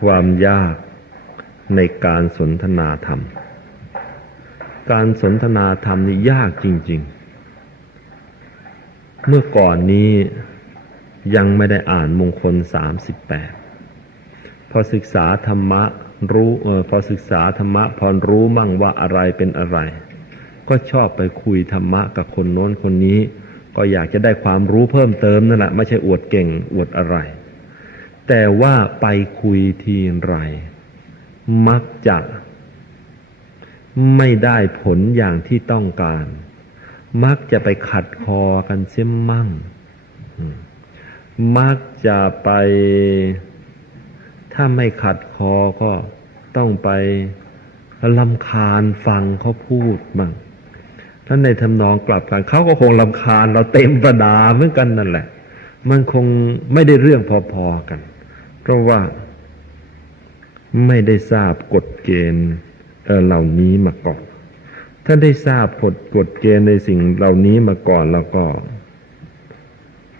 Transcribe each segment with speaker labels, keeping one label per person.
Speaker 1: ความยากในการสนทนาธรรม การสนทนาธรรมนี่ยากจริง ๆ เมื่อก่อนนี้ยังไม่ได้อ่านมงคลสามสิบแปดพอศึกษาธรรมะรู้เออพอศึกษาธรรมะพอรู้มั่งว่าอะไรเป็นอะไร ก็ชอบไปคุยธรรมะกับคนโน้นคนนี้ ก็อยากจะได้ความรู้เพิ่มเติมนั่นแหละไม่ใช่อวดเก่งอวดอะไร แต่ว่าไปคุยทีไร มักจะไม่ได้ผลอย่างที่ต้องการ มักจะไปขัดคอกันเสียมั่ง มักจะไป ถ้าไม่ขัดคอก็ต้องไปลำคาญฟังเขาพูดบ้างถ้าในทำนองกลับกันเขาก็คงลำคาญเราเต็มประดาเหมือนกันนั่นแหละ มันคงไม่ได้เรื่องพอๆกัน ราะว่าไม่ได้ทราบกฎเกณฑ์เหล่านี้มาก่อน ถ้าได้ทราบกฎกฎเกณฑ์ในสิ่งเหล่านี้มาก่อนแล้วก็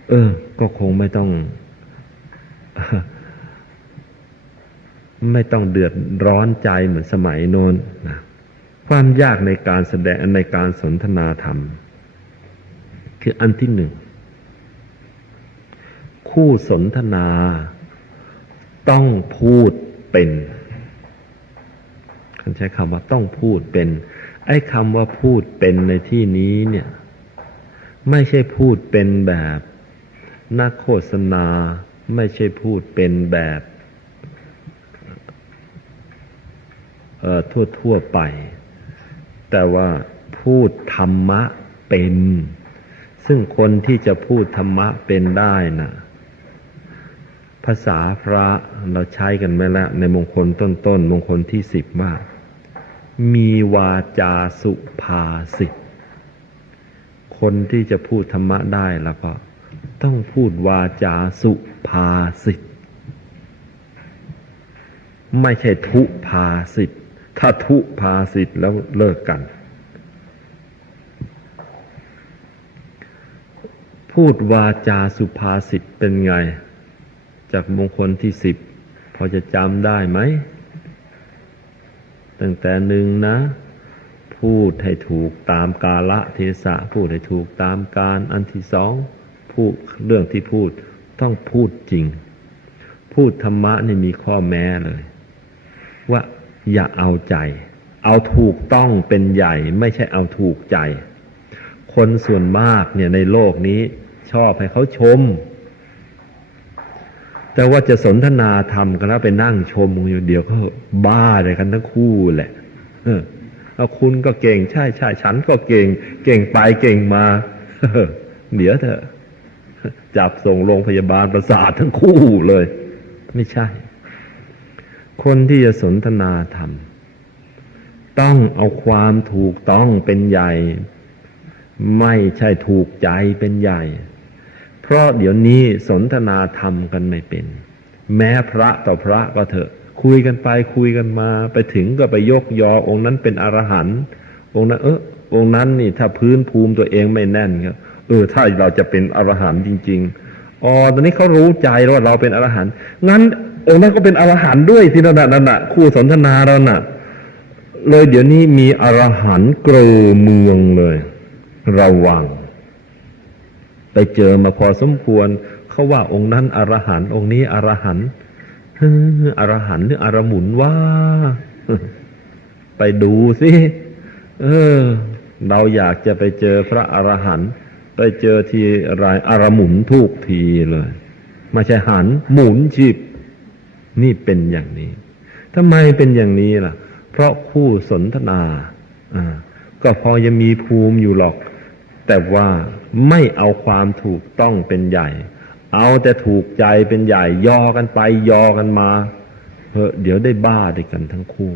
Speaker 1: เออ ก็คงไม่ต้อง ไม่ต้องเดือดร้อนใจเหมือนสมัยโน้นนะความยากในการแสดงในการสนทนาธรรม คืออันที่หนึ่ง คู่สนทนา ต้องพูดเป็นคันใช้คำว่าต้องพูดเป็น ไอ้คำว่าพูดเป็นในที่นี้เนี่ย ไม่ใช่พูดเป็นแบบนักโฆษณา ไม่ใช่พูดเป็นแบบทั่วทั่วไป แต่ว่าพูดธรรมะเป็น ซึ่งคนที่จะพูดธรรมะเป็นได้น่ะ ภาษาพระเราใช้กันไหมละในมงคลต้นๆมงคลที่สิบว่า มีวาจาสุภาษิตคนที่จะพูดธรรมะได้แล้วก็ ต้องพูดวาจาสุภาษิตไม่ใช่ทุภาษิตถ้าทุภาษิตแล้วเลิกกัน พูดวาจาสุภาษิตเป็นไง จากมงคลที่สิบพอจะจำได้ไหม ตั้งแต่หนึ่งนะ พูดให้ถูกตามกาละเทศะ พูดให้ถูกตามการอันที่สองพูดเรื่องที่พูดต้องพูดจริง พูดธรรมะนี่มีข้อแม้เลย ว่าอย่าเอาใจ เอาถูกต้องเป็นใหญ่ ไม่ใช่เอาถูกใจ คนส่วนมากเนี่ยในโลกนี้ชอบให้เขาชม แต่ว่าจะสนทนาธรรมกันแล้วไปนั่งชมอยู่เดียวก็บ้าเลยกันทั้งคู่แหละเอาคุณก็เก่ง ใช่ใช่ฉันก็เก่ง เก่งไปเก่งมาเดี๋ยวเถอะ จับส่งโรงพยาบาลประสาททั้งคู่เลย ไม่ใช่ คนที่จะสนทนาธรรม ต้องเอาความถูกต้องเป็นใหญ่ ไม่ใช่ถูกใจเป็นใหญ่ เพราะเดี๋ยวนี้สนทนาธรรมกันไม่เป็น แม้พระต่อพระก็เถอะ คุยกันไปคุยกันมา ไปถึงก็ไปยกยอองค์นั้นเป็นอรหันต์องค์นั้นเออองค์นั้นนี่ถ้าพื้นภูมิตัวเองไม่แน่นครับเออถ้าเราจะเป็นอรหันต์จริง ๆอ๋อตอนนี้เขารู้ใจว่าเราเป็นอรหันต์งั้นองค์นั้นก็เป็นอรหันต์ด้วยที่นั่นนั่นน่ะคู่สนทนาเราน่ะ เลยเดี๋ยวนี้มีอรหันต์เกลอเมืองเลย ระวัง ไปเจอมาพอสมควร เขาว่าองค์นั้นอรหันต์องค์นี้อรหันต์อรหันต์หรืออรหมุนว่า ไปดูสิเออ เราอยากจะไปเจอพระอรหันต์ไปเจอทีไรอรหมุนทุกทีเลยไม่ใช่หันหมุนชีพนี่เป็นอย่างนี้ทำไมเป็นอย่างนี้ล่ะ เพราะคู่สนทนา อ่า ก็พอจะมีภูมิอยู่หรอก แต่ว่า ไม่เอาความถูกต้องเป็นใหญ่ เอาแต่ถูกใจเป็นใหญ่ ยอกันไปยอกันมาเออเดี๋ยวได้บ้าด้วยกันทั้งคู่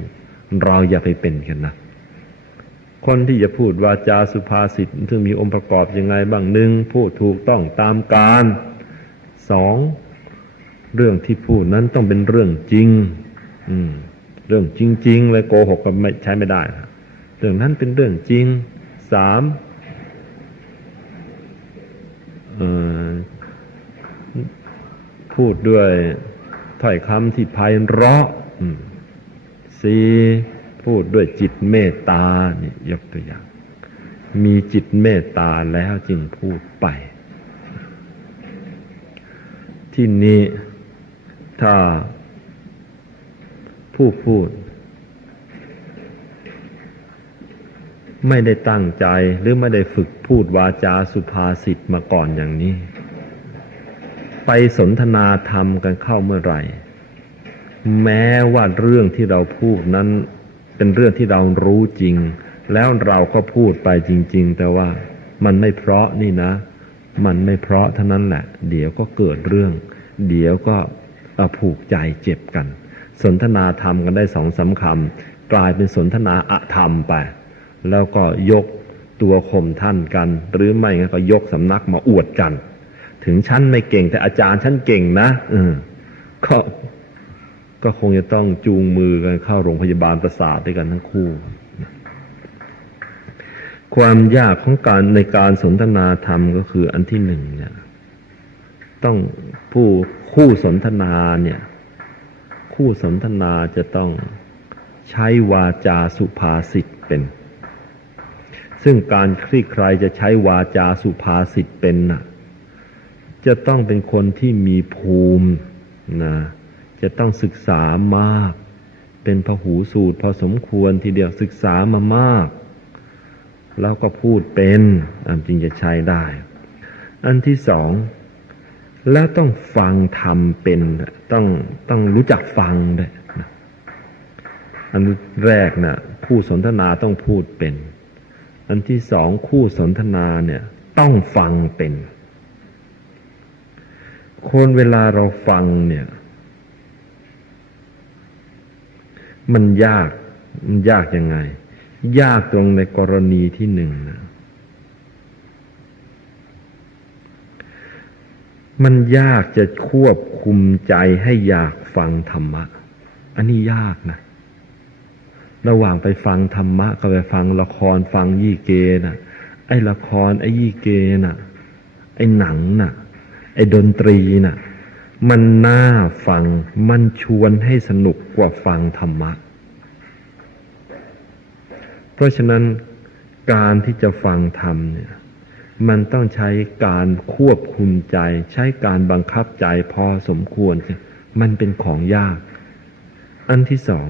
Speaker 1: เราอย่าไปเป็นกันนะคนที่จะพูดวาจาสุภาษิตซึ่งมีองค์ประกอบยังไงบ้างหนึ่งพูดถูกต้องตามการสองเรื่องที่พูดนั้นต้องเป็นเรื่องจริง อืม เรื่องจริงๆเลยโกหกก็ไม่ใช้ไม่ได้ เรื่องนั้นเป็นเรื่องจริงสาม พูดด้วยถ้อยคำที่ไพเราะสี่พูดด้วยจิตเมตตาเนี่ยยกตัวอย่าง มีจิตเมตตาแล้วจึงพูดไป ที่นี้ถ้าผู้พูด ไม่ได้ตั้งใจหรือไม่ได้ฝึกพูดวาจาสุภาษิตมาก่อนอย่างนี้ ไปสนทนาธรรมกันเข้าเมื่อไหร่ แม้ว่าเรื่องที่เราพูดนั้น เป็นเรื่องที่เรารู้จริง แล้วเราก็พูดไปจริง ๆ แต่ว่ามันไม่เพราะนี่นะ มันไม่เพราะเท่านั้นแหละ เดี๋ยวก็เกิดเรื่อง เดี๋ยวก็ผูกใจเจ็บกัน สนทนาธรรมกันได้สองสามคำกลายเป็นสนทนาอธรรมไป แล้วก็ยกตัวข่มท่านกัน หรือไม่งั้นก็ยกสำนักมาอวดกัน ถึงฉันไม่เก่งแต่อาจารย์ฉันเก่งนะเออก็ก็คงจะต้องจูงมือกันเข้าโรงพยาบาลประสาทด้วยกันทั้งคู่ ความยากของการในการสนทนาธรรมก็คืออันที่หนึ่งเนี่ย ต้องผู้คู่สนทนาเนี่ย คู่สนทนาจะต้องใช้วาจาสุภาษิตเป็น ซึ่งการคลี่ใครจะใช้วาจาสุภาษิตเป็นนะจะต้องเป็นคนที่มีภูมินะจะต้องศึกษามาก เป็นพหูสูตรพอสมควรทีเดียวศึกษามามาก แล้วก็พูดเป็นอันจึงจะใช้ได้ อันที่สองแล้วต้องฟังธรรมเป็นต้องต้องรู้จักฟังด้วยอันแรกนะ่ะผู้สนทนาต้องพูดเป็น อันที่สองคู่สนทนาเนี่ยต้องฟังเป็น คนเวลาเราฟังเนี่ย มันยาก มันยากยังไง ยากตรงในกรณีที่หนึ่งนะมันยากจะควบคุมใจให้อยากฟังธรรมะ อันนี้ยากนะ ระหว่างไปฟังธรรมะกับไปฟังละครฟังยี่เกน่ะ ไอ้ละครไอ้ยี่เกน่ะ ไอ้หนังน่ะ ไอ้ดนตรีน่ะ มันน่าฟัง มันชวนให้สนุกกว่าฟังธรรมะ เพราะฉะนั้นการที่จะฟังธรรมเนี่ย มันต้องใช้การควบคุมใจ ใช้การบังคับใจพอสมควร มันเป็นของยาก อันที่สอง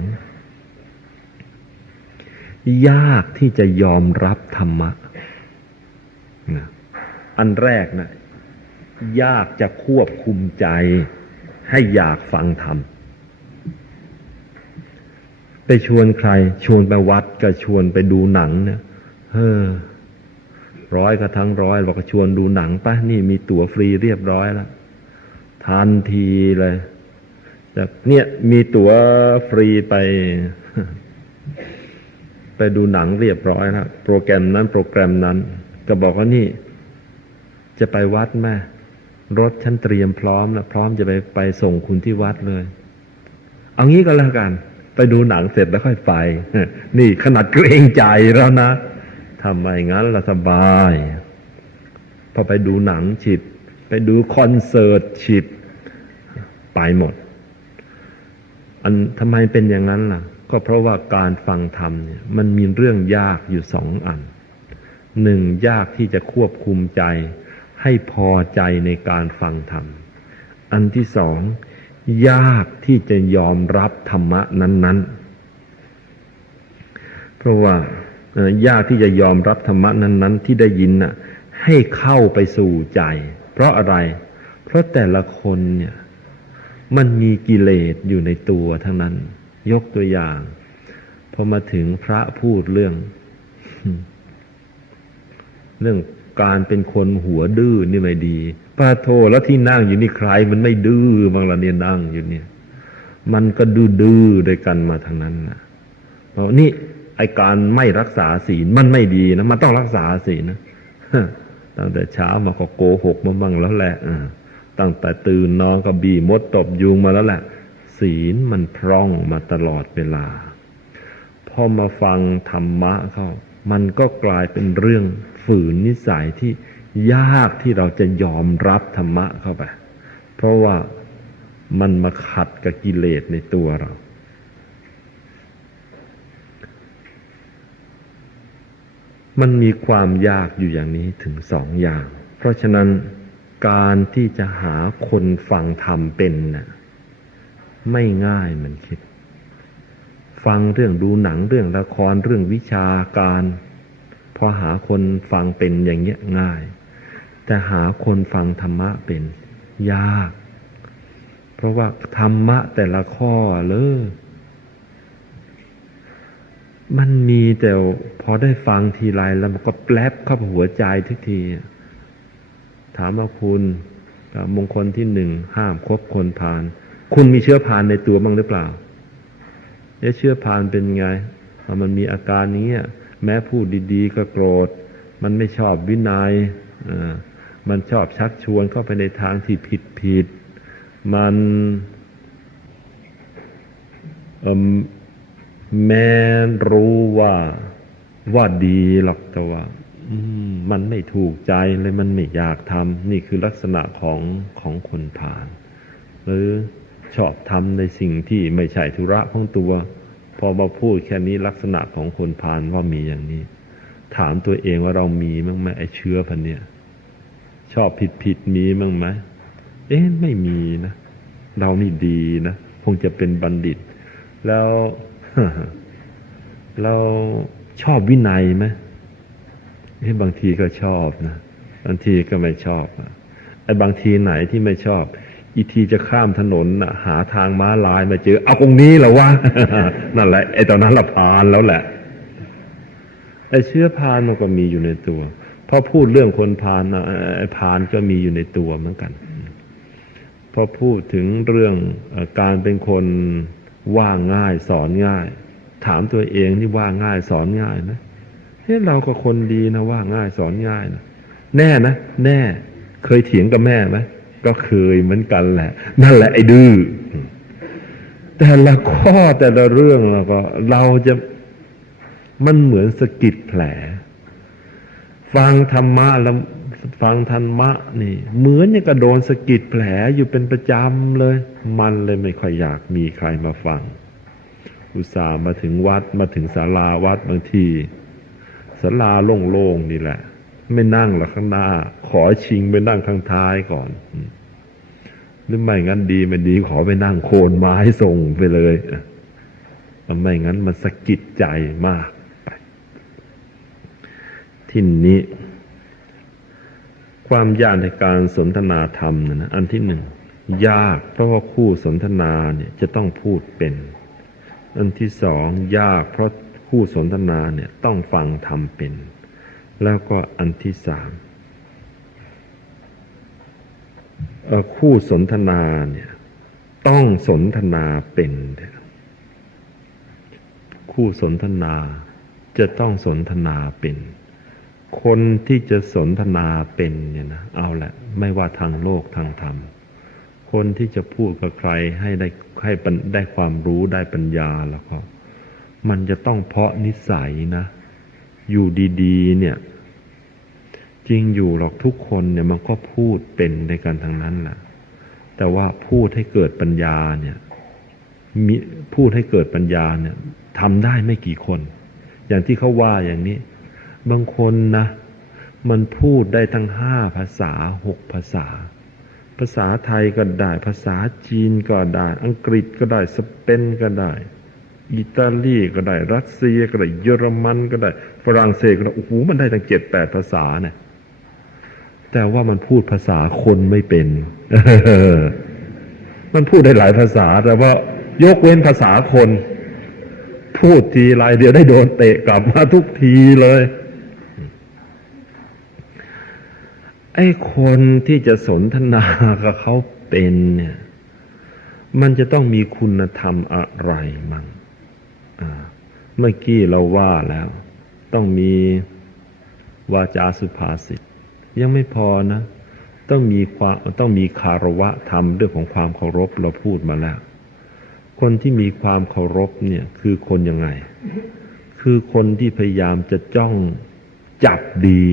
Speaker 1: ยากที่จะยอมรับธรรมะนะอันแรกนะยากจะควบคุมใจให้อยากฟังธรรม ไปชวนใคร ชวนไปวัดก็ชวนไปดูหนังเนี่ยเฮ้อร้อยก็ทั้งร้อยบอกก็ชวนดูหนังปะนี่มีตั๋วฟรีเรียบร้อยแล้วทันทีเลยจากเนี่ยมีตั๋วฟรีไป ดูหนังเรียบร้อยแล้วโปรแกรมนั้นโปรแกรมนั้น ก็บอกว่านี่ จะไปวัดแม่รถฉันเตรียมพร้อมแล้วพร้อมจะไปไปส่งคุณที่วัดเลย เอางี้ก็แล้วกัน ไปดูหนังเสร็จแล้วค่อยไป นี่ขนาดเกรงใจแล้วนะทำไมงั้นละสบาย พอไปดูหนังฉิด ไปดูคอนเสิร์ตฉิด ไปหมด อันทำไมเป็นอย่างนั้นล่ะ ก็เพราะว่าการฟังธรรมเนี่ยมันมีเรื่องยากอยู่สองอันหนึ่งยากที่จะควบคุมใจ ให้พอใจในการฟังธรรม อันที่สองยากที่จะยอมรับธรรมะนั้น ๆ เพราะว่ายากที่จะยอมรับธรรมะนั้น ๆ ที่ได้ยินน่ะให้เข้าไปสู่ใจ เพราะอะไร เพราะแต่ละคนเนี่ยมันมีกิเลสอยู่ในตัวทั้งนั้น ยกตัวอย่างพอมาถึงพระพูดเรื่อง เรื่องการเป็นคนหัวดื้อนี่ไม่ดีปาโทแล้วที่นั่งอยู่นี่ใคร มันไม่ดื้อบางละเนี่ยนั่งอยู่เนี่ย มันก็ดื้อดื้อด้วยกันมาทางนั้นนะเพราะนี่ไอการไม่รักษาศีลมันไม่ดีนะมันต้องรักษาศีลนะตั้งแต่เช้ามาก็โกหกมาบ้างแล้วแหละตั้งแต่ตื่นนอนก็บีมดตบยุงมาแล้วแหละ ศีลมันพร่องมาตลอดเวลา พอมาฟังธรรมะเขามันก็กลายเป็นเรื่องฝืนนิสัยที่ยากที่เราจะยอมรับธรรมะเข้าไป เพราะว่ามันมาขัดกับกิเลสในตัวเรา มันมีความยากอยู่อย่างนี้ถึงสองอย่าง เพราะฉะนั้นการที่จะหาคนฟังธรรมเป็นน่ะ ไม่ง่ายเหมือนคิด ฟังเรื่องดูหนังเรื่องละครเรื่องวิชาการ พอหาคนฟังเป็นอย่างเงี้ยง่าย แต่หาคนฟังธรรมะเป็นยาก เพราะว่าธรรมะแต่ละข้อเลยมันมีแต่พอได้ฟังทีไรแล้วมันก็แปลบเข้าหัวใจทุกที ถามว่าคุณมงคลที่หนึ่งห้ามคบคนพาล คุณมีเชื้อพานในตัวบ้างหรือเปล่าเอ๊ะเชื้อพานเป็นไง มันมีอาการนี้แม้พูดดี ๆ ก็โกรธ มันไม่ชอบวินัยมันชอบชักชวนเข้าไปในทางที่ผิดผิด มันแม้รู้ว่าว่าดีหรอกแต่ว่ามันไม่ถูกใจเลยมันไม่อยากทำนี่คือลักษณะของของคนผ่าน หรือ ชอบทำในสิ่งที่ไม่ใช่ธุระของตัว พอมาพูดแค่นี้ลักษณะของคนผ่านว่ามีอย่างนี้ ถามตัวเองว่าเรามีมั้งไหมไอเชื้อพันเนี่ย ชอบผิดผิดมีมั้งไหมเอ๊ะไม่มีนะ เรานี่ดีนะคงจะเป็นบัณฑิต แล้วเราชอบวินัยไหมเฮ้บางทีก็ชอบนะบางทีก็ไม่ชอบไอ้บางทีไหนที่ไม่ชอบ อีทีจะข้ามถนนหาทางม้าลายมาเจอ เอาตรงนี้เหรอวะนั่นแหละไอ้ตอนนั้นละพานแล้วแหละไอ้เชื้อพานมันก็มีอยู่ในตัวพอพูดเรื่องคนพานไอ้พานก็มีอยู่ในตัวเหมือนกันพอพูดถึงเรื่องการเป็นคนว่าง่ายสอนง่าย ถามตัวเองนี่ว่าง่ายสอนง่ายนะเฮ้เราก็คนดีนะว่าง่ายสอนง่ายนะแน่นะแน่ เคยเถียงกับแม่ไหม ก็เคยเหมือนกันแหละ นั่นแหละไอ้ดื้อแต่ละข้อแต่ละเรื่องเราก็ เราจะมันเหมือนสะกิดแผล ฟังธรรมะแล้วฟังธรรมะนี่ เหมือนอย่างกระโดนสะกิดแผลอยู่เป็นประจำเลย มันเลยไม่ค่อยอยากมีใครมาฟัง อุตส่าห์มาถึงวัดมาถึงศาลาวัดบางทีศาลาโล่งๆนี่แหละ ไม่นั่งหรอกข้างหน้า ขอชิงไปนั่งข้างท้ายก่อนหรือไม่งั้นดีไม่ดีขอไปนั่งโคนไม้ส่งไปเลยไม่งั้นมันสะกิดใจมากที่นี้ ความยากในการสนทนาธรรมนะอันที่หนึ่งยากเพราะว่าคู่สนทนาเนี่ยจะต้องพูดเป็น อันที่สองยากเพราะคู่สนทนาเนี่ยต้องฟังทำเป็น แล้วก็อันที่สามคู่สนทนาเนี่ยต้องสนทนาเป็น คู่สนทนาจะต้องสนทนาเป็น คนที่จะสนทนาเป็นเนี่ยนะเอาละไม่ว่าทางโลกทางธรรม คนที่จะพูดกับใครให้ได้ให้ได้ความรู้ได้ปัญญาแล้วก็ มันจะต้องเพาะนิสัยนะ อยู่ดี ๆ เนี่ย จริงอยู่หรอกทุกคนเนี่ยมันก็พูดเป็นในการทางนั้นแหละแต่ว่าพูดให้เกิดปัญญาเนี่ยมีพูดให้เกิดปัญญาเนี่ยทำได้ไม่กี่คน อย่างที่เขาว่าอย่างนี้ บางคนนะมันพูดได้ทั้งห้าภาษาหกภาษา ภาษาไทยก็ได้ ภาษาจีนก็ได้ อังกฤษก็ได้ สเปนก็ได้ อิตาลีก็ได้ รัสเซียก็ได้ เยอรมันก็ได้ ฝรั่งเศสก็ได้ โอ้โห มันได้ตั้งเจ็ดแปดภาษาเนี่ย แต่ว่ามันพูดภาษาคนไม่เป็น มันพูดได้หลายภาษา แต่ว่ายกเว้นภาษาคน พูดทีไรเดียวได้โดนเตะกลับมาทุกทีเลย ไอ้คนที่จะสนทนากับเขาเป็นเนี่ย มันจะต้องมีคุณธรรมอะไรมั่งเมื่อกี้เราว่าแล้ว ต้องมีวาจาสุภาษิต ยังไม่พอนะ ต้องมีความต้องมีคารวะธรรมเรื่องของความเคารพเราพูดมาแล้ว คนที่มีความเคารพเนี่ยคือคนยังไง คือคนที่พยายามจะจ้องจับดี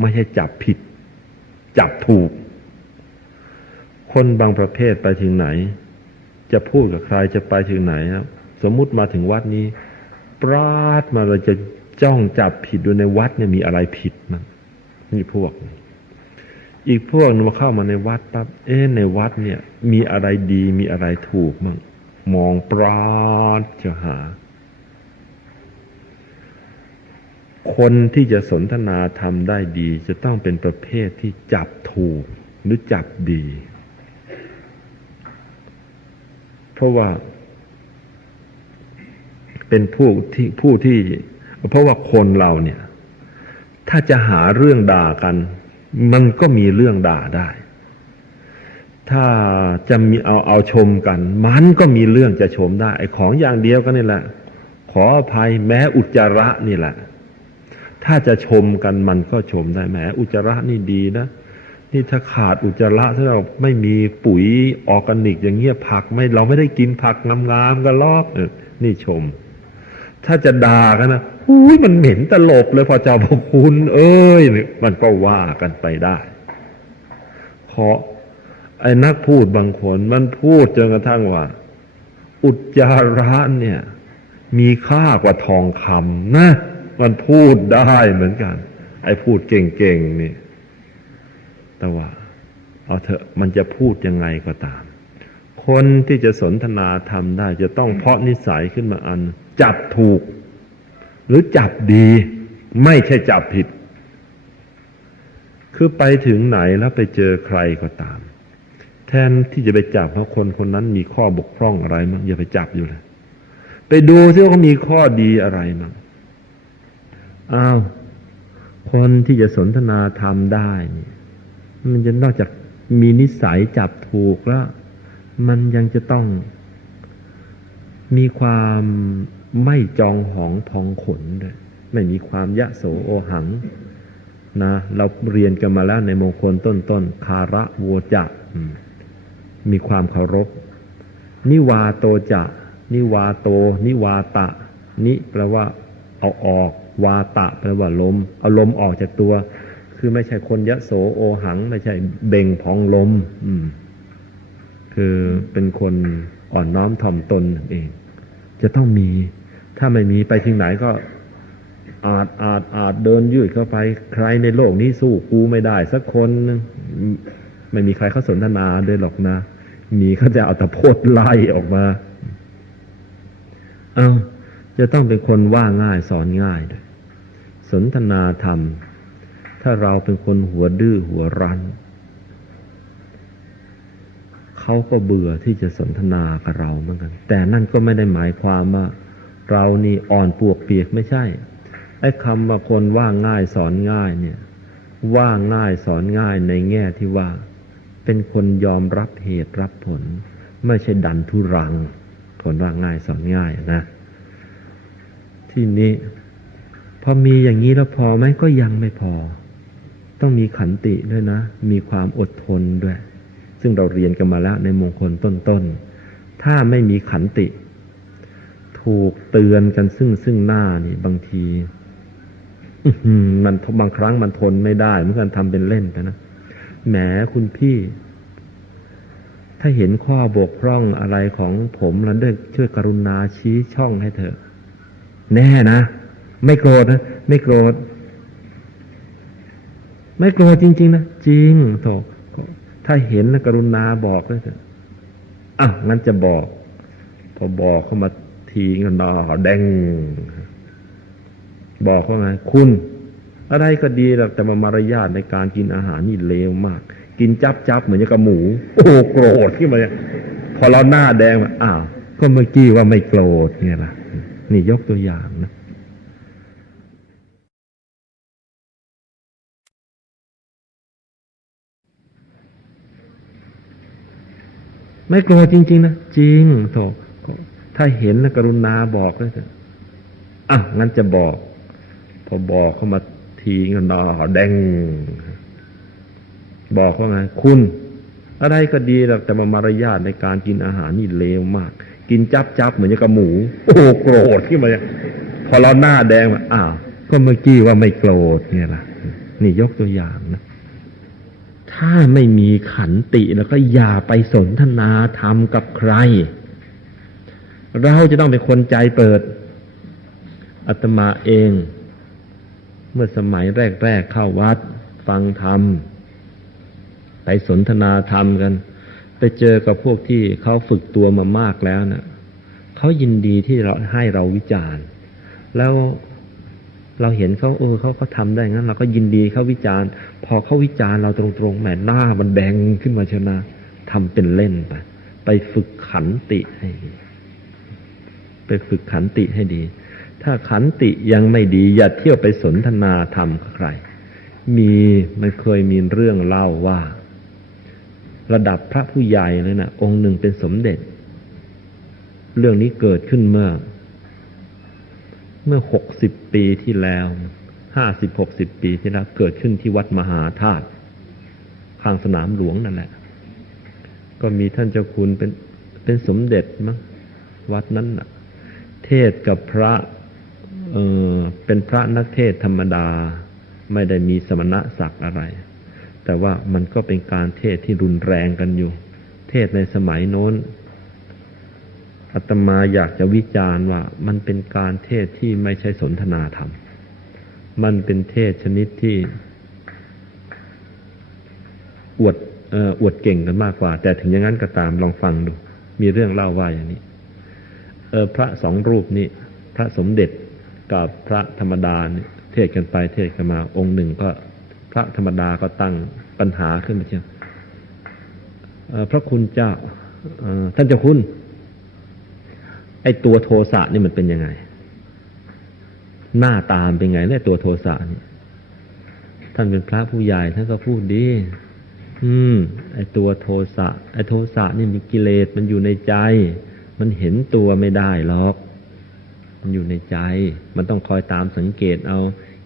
Speaker 1: ไม่ใช่จับผิด จับถูก คนบางประเภทไปถึงไหน จะพูดกับใครจะไปถึงไหนครับสมมุติมาถึงวัดนี้ ปราดมาเราจะจ้องจับผิดดูในวัดเนี่ยมีอะไรผิดมั้ง นี่พวก อีกพวกนึงมาเข้ามาในวัดปั๊บเอ๊ะในวัดเนี่ย มีอะไรดีมีอะไรถูกมั้งมองปราดจะหา คนที่จะสนทนาทำได้ดี จะต้องเป็นประเภทที่จับถูกหรือจับดี เพราะว่าเป็นผู้ที่ผู้ที่ เพราะว่าคนเราเนี่ย ถ้าจะหาเรื่องด่ากัน มันก็มีเรื่องด่าได้ ถ้าจะมีเอาเอาชมกัน มันก็มีเรื่องจะชมได้ไอ้ของอย่างเดียวกันนี่แหละ ขออภัยแม้อุจจาระนี่แหละ ถ้าจะชมกันมันก็ชมได้แหมอุจจาระนี่ดีนะนี่ถ้าขาดอุจจาระถ้าเราไม่มีปุ๋ยออร์แกนิก อย่างเงี้ยผักไม่เราไม่ได้กินผักงามๆก็ลอกนี่ชม ถ้าจะด่ากันนะ อุ้ยมันเหม็นตลบเลยพอเจ้าพระคุณ เอ้ยเนี่ยมันก็ว่ากันไปได้เพราะไอ้นักพูดบางคนมันพูดจนกระทั่งว่า อุจจาระเนี่ย มีค่ากว่าทองคำนะ มันพูดได้เหมือนกัน ไอ้พูดเก่งๆนี่ แต่ว่า เอาเถอะมันจะพูดยังไงก็ตาม คนที่จะสนทนาทำได้จะต้องเพาะนิสัยขึ้นมาอัน จับถูก หรือจับดีไม่ใช่จับผิด คือไปถึงไหนแล้วไปเจอใครก็ตาม แทนที่จะไปจับเพราะคนคนนั้นมีข้อบกพร่องอะไรมั้งอย่าไปจับอยู่เลย ไปดูซิว่าเขามีข้อดีอะไรมั้งอ้าวคนที่จะสนทนาธรรมได้เนี่ยมันจะนอกจากมีนิสัยจับถูกแล้ว มันยังจะต้อง มีความไม่จองหองพองขนด้วยไม่มีความยะโสโอหังนะเราเรียนกันมาแล้วในมงคลต้นๆคาระโวจะอืมมีความเคารพ นิวาโตจะ นิวาโต นิวาตะ นิแปลว่าเอาออก วาตะแปลว่าลม เอาลมออกจากตัว คือไม่ใช่คนยะโสโอหัง ไม่ใช่เบ่งพองลม อืม คือเป็นคน อ่อนน้อมถ่อมตนเอง จะต้องมี ถ้าไม่มีไปที่ไหนก็อาจอาจอาจเดินยืดเข้าไป ใครในโลกนี้สู้กูไม่ได้ สักคนไม่มีใครเขาสนทนาด้วยหรอกนะ มีเขาจะเอาตะโพดไล่ออกมา เอา้าจะต้องเป็นคนว่าง่ายสอนง่ายด้วยสนทนาธรรม ถ้าเราเป็นคนหัวดื้อหัวรั้น เขาก็เบื่อที่จะสนทนากับเราเหมือนกัน แต่นั่นก็ไม่ได้หมายความว่า เรานี่อ่อนปวกเปียกไม่ใช่ไอ้คำว่าคนว่าง่ายสอนง่ายเนี่ย ว่าง่ายสอนง่ายในแง่ที่ว่า เป็นคนยอมรับเหตุรับผล ไม่ใช่ดันทุรัง คนว่าง่ายสอนง่ายนะ ที่นี้พอมีอย่างนี้แล้วพอไหมก็ยังไม่พอ ต้องมีขันติด้วยนะ มีความอดทนด้วย ซึ่งเราเรียนกันมาแล้วในมงคลต้นๆ ถ้าไม่มีขันติ ถูกเตือนกันซึ่งซึ่งหน้านี่บางทีมันบางครั้งมันทนไม่ได้เหมือนกันทำเป็นเล่นไปนะแหมคุณพี่ ถ้าเห็นข้อบกพร่องอะไรของผมแล้วด้วยช่วยกรุณาชี้ช่องให้เถอะ แน่นะ ไม่โกรธนะ ไม่โกรธ ไม่โกรธจริง ๆ นะ จริงโถ ถ้าเห็นนะกรุณาบอกเลยเถอะอะงั้นจะบอก พอบอกเข้ามาทีก็นอแดง บอกว่าไงคุณ อะไรก็ดีหรอกแต่มามารยาทในการกินอาหารนี่เลวมาก กินจับจับเหมือนกับหมู โอ้โหโกรธขึ้นมาเนี่ยพอเราหน้าแดงมาอ้าวก็เมื่อกี้ว่าไม่โกรธไงล่ะ นี่ยกตัวอย่างนะ ไม่โกรธจริง ๆ นะ จริงโถถ้าเห็นนะกรุณาบอกเลยเถอะอะงั้นจะบอก พอบอกเข้ามาทีก็นอแดง บอกว่าไง คุณ อะไรก็ดีหรอกแต่มามารยาทในการกินอาหารนี่เลวมาก กินจับจับเหมือนกับหมู โอ้โกรธขึ้นมาเนี่ยพอเราหน้าแดงอ้าวก็เมื่อกี้ว่าไม่โกรธไงล่ะ นี่ยกตัวอย่างนะ ถ้าไม่มีขันติแล้วก็อย่าไปสนทนาธรรมกับใคร เราจะต้องเป็นคนใจเปิดอาตมาเอง เมื่อสมัยแรก ๆ เข้าวัด ฟังธรรม ไปสนทนาธรรมกัน ไปเจอกับพวกที่เขาฝึกตัวมามากแล้วนะเขายินดีที่เราให้เราวิจารณ์ แล้ว เราเห็นเขาเออเขาเขาทำได้งั้น เราก็ยินดีเขาวิจารณ์ พอเขาวิจารณ์เราตรงๆแหมหน้ามันแดงขึ้นมาเชนะทำเป็นเล่นไปไปฝึกขันติให้ดีไปฝึกขันติให้ดี ถ้าขันติยังไม่ดี อย่าเที่ยวไปสนทนาธรรมกับใคร มีมันเคยมีเรื่องเล่าว่า ระดับพระผู้ใหญ่เลยนะองค์หนึ่งเป็นสมเด็จ เรื่องนี้เกิดขึ้นเมื่อ เมื่อหกสิบปีที่แล้วห้าสิบหกสิบปีที่แล้วเกิดขึ้นที่วัดมหาธาตุข้างสนามหลวงนั่นแหละ ก็มีท่านเจ้าคุณเป็นเป็นสมเด็จมั้งวัดนั้นน่ะเทศกับพระเออเป็นพระนักเทศธรรมดา ไม่ได้มีสมณะศักดิ์อะไร แต่ว่ามันก็เป็นการเทศที่รุนแรงกันอยู่ เทศในสมัยโน้น อาตมาอยากจะวิจารณ์ว่า มันเป็นการเทศที่ไม่ใช่สนทนาธรรม มันเป็นเทศชนิดที่ อวดเอ่อวดเก่งกันมากกว่า แต่ถึงอย่างนั้นก็ตามลองฟังดู มีเรื่องเล่าว่าอย่างนี้เออพระสองรูปนี้พระสมเด็จกับพระธรรมดาเนี่ยเทศกันไปเทศกันมาองค์หนึ่งก็ พระธรรมดาก็ตั้งปัญหาขึ้นมาเชียวพระคุณเจ้าท่านเจ้าคุณ ไอ้ตัวโทสะนี่มันเป็นยังไง หน้าตามเป็นไงเนี่ยตัวโทสะนี่ท่านเป็นพระผู้ใหญ่ท่านก็พูดดี อืม ไอ้ตัวโทสะไอ้โทสะนี่มีกิเลสมันอยู่ในใจ มันเห็นตัวไม่ได้หรอก มันอยู่ในใจ มันต้องคอยตามสังเกตเอา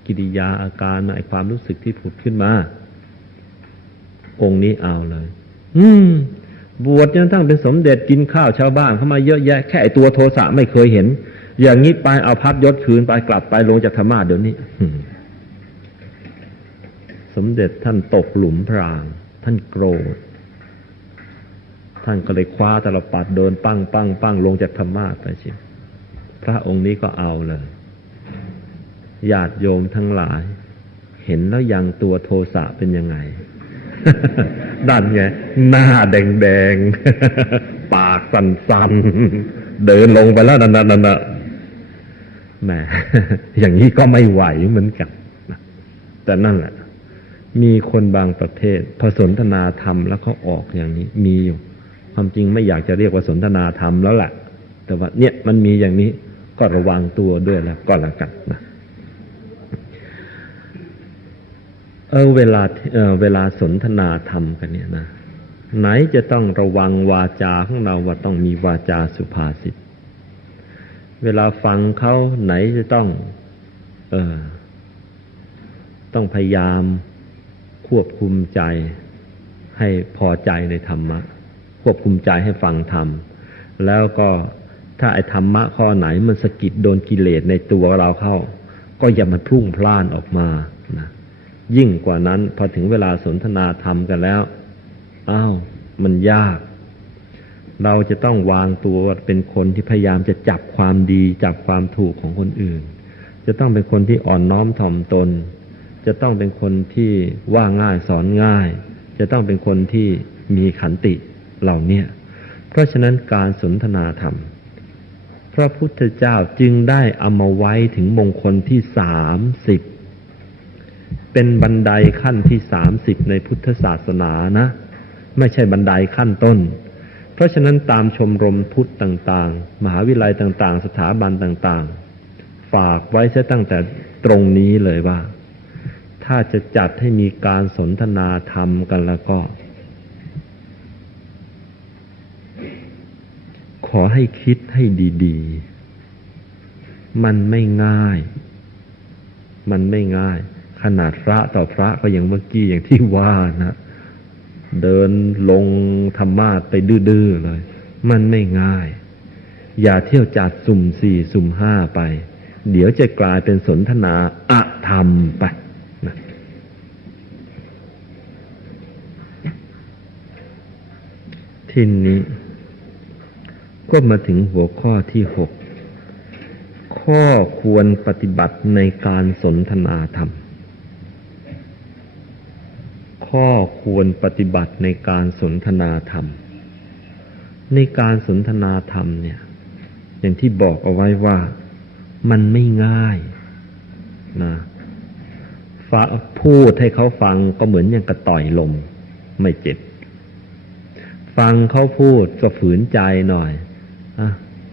Speaker 1: กิริยาอาการไอ้ความรู้สึกที่ผุดขึ้นมา องค์นี้เอาเลย อืม บวชจนทั้งเป็นสมเด็จกินข้าวชาวบ้านเข้ามาเยอะแยะแค่ไอตัวโทสะไม่เคยเห็น อย่างนี้ไปเอาพับยศคืนไปกลับไปลงจากธรรมาเดี๋ยวนี้สมเด็จท่านตกหลุมพราง ท่านโกรธ ท่านก็เลยคว้าตลปัดเดินปั้งปั้งปั้งลงจากธรรมาไปชิพระองค์นี้ก็เอาเลยญาติโยมทั้งหลาย เห็นแล้วยังตัวโทสะเป็นยังไง ดันไง หน้าแดงแดงๆปากสันสันๆ เดินลงไปแล้วนั่นนั่นน่ะแหมอย่างนี้ก็ไม่ไหวเหมือนกัน แต่นั่นแหละ มีคนบางประเภทพอสนทนาธรรมแล้วเขาออกอย่างนี้ มีอยู่ ความจริงไม่อยากจะเรียกว่าสนทนาธรรมแล้วแหละแต่ว่าเนี่ยมันมีอย่างนี้ก็ระวังตัวด้วยแล้วก็แล้วกันนะ เออเวลาเออเวลาสนทนาธรรมกันเนี่ยนะไหนจะต้องระวังวาจาของเราว่าต้องมีวาจาสุภาษิต เวลาฟังเขาไหนจะต้อง เออ ต้องพยายามควบคุมใจ ให้พอใจในธรรมะ ควบคุมใจให้ฟังธรรม แล้วก็ถ้าไอ้ธรรมะข้อไหนมันสะกิดโดนกิเลสในตัวเราเข้า ก็อย่ามันพุ่งพล่านออกมา ยิ่งกว่านั้น พอถึงเวลาสนทนาธรรมกันแล้วอ้าวมันยาก เราจะต้องวางตัวเป็นคนที่พยายามจะจับความดี จับความถูกของคนอื่น จะต้องเป็นคนที่อ่อนน้อมถ่อมตน จะต้องเป็นคนที่ว่าง่ายสอนง่าย จะต้องเป็นคนที่มีขันติเหล่านี้เพราะฉะนั้นการสนทนาธรรม พระพุทธเจ้าจึงได้เอามาไว้ถึงมงคลที่สามสิบ เป็นบันไดขั้นที่สามสิบในพุทธศาสนานะ ไม่ใช่บันไดขั้นต้น เพราะฉะนั้นตามชมรมพุทธต่างๆ มหาวิทยาลัยต่างๆ สถาบันต่างๆ ฝากไว้ซะตั้งแต่ตรงนี้เลยว่า ถ้าจะจัดให้มีการสนทนาธรรมกันแล้วก็ ขอให้คิดให้ดีๆ มันไม่ง่าย มันไม่ง่าย ขนาดพระต่อพระก็อย่างเมื่อกี้อย่างที่ว่านะเดินลงธรรมาสไปดื้อๆเลย มันไม่ง่าย อย่าเที่ยวจัดสุ่มสี่สุ่มห้าไป เดี๋ยวจะกลายเป็นสนทนาอะธรรมไปนะทีนี้ ก็มาถึงหัวข้อที่หกข้อควรปฏิบัติในการสนทนาธรรม ข้อควรปฏิบัติในการสนทนาธรรม ในการสนทนาธรรมเนี่ย อย่างที่บอกเอาไว้ว่ามันไม่ง่ายนะฟาพูดให้เขาฟังก็เหมือนอย่างกระต่อยลมไม่เจ็บ ฟังเขาพูดก็ฝืนใจหน่อยอ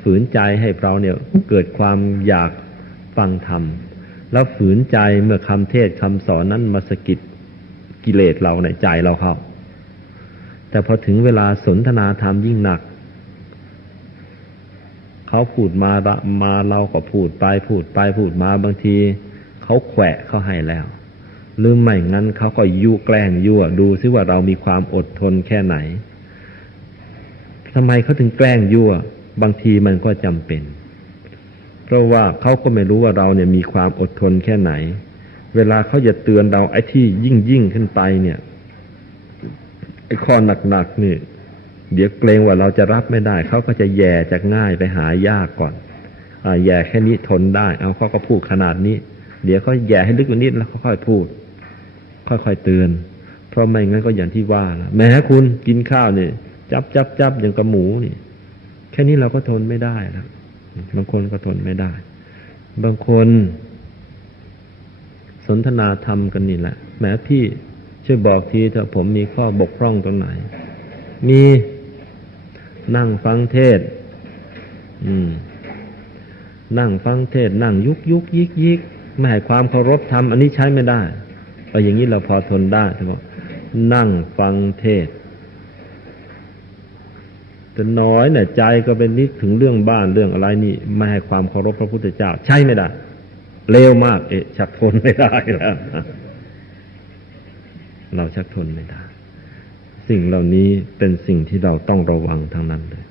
Speaker 1: ฝืนใจให้เราเนี่ยเกิดความอยากฟังธรรม แล้วฝืนใจเมื่อคำเทศคำสอนนั้นมาสะกิด กิเลสเราในใจเราเข้า แต่พอถึงเวลาสนทนาธรรมยิ่งหนัก เขาพูดมามาเราก็พูดไปพูดไปพูดมาบางที เขาแขวะเขาให้แล้วหรือไม่งั้นเขาก็ยุแกล้งยั่วดูซิว่าเรามีความอดทนแค่ไหนทำไมเขาถึงแกล้งยั่ว บางทีมันก็จำเป็น เพราะว่าเขาก็ไม่รู้ว่าเราเนี่ยมีความอดทนแค่ไหน เวลาเขาจะเตือนเราไอ้ที่ยิ่งยิ่งขึ้นไปเนี่ยไอ้ข้อหนักๆนี่ เดี๋ยวเกรงว่าเราจะรับไม่ได้ เขาก็จะแย่จากง่ายไปหายากก่อนอแย่แค่นี้ทนได้ เอาเขาก็พูดขนาดนี้ เดี๋ยวเขาแย่ให้ลึกกว่านิดแล้วค่อยพูด ค่อยๆเตือน เพราะไม่งั้นก็อย่างที่ว่าละแม้คุณกินข้าวเนี่ยจับจับจับอย่างกับหมูนี่ แค่นี้เราก็ทนไม่ได้แล้วบางคนก็ทนไม่ได้ บางคน สนทนาธรรมกันนี่แหละแม้พี่ช่วยบอกทีเถอะผมมีข้อบกพร่องตรงไหน มีนั่งฟังเทศ อืม นั่งฟังเทศ นั่งยุกยุกยิกยิกไม่ให้ความเคารพธรรมอันนี้ใช้ไม่ได้เอาอย่างนี้เราพอทนได้แต่ว่านั่งฟังเทศแต่น้อยเนี่ยใจก็เป็นนิดถึงเรื่องบ้านเรื่องอะไรนี่ ไม่ให้ความเคารพพระพุทธเจ้า ใช่ไม่ได้ เร็วมากเอะชักทนไม่ได้แล้วเราชักทนไม่ได้ สิ่งเหล่านี้เป็นสิ่งที่เราต้องระวังทั้งนั้นเลย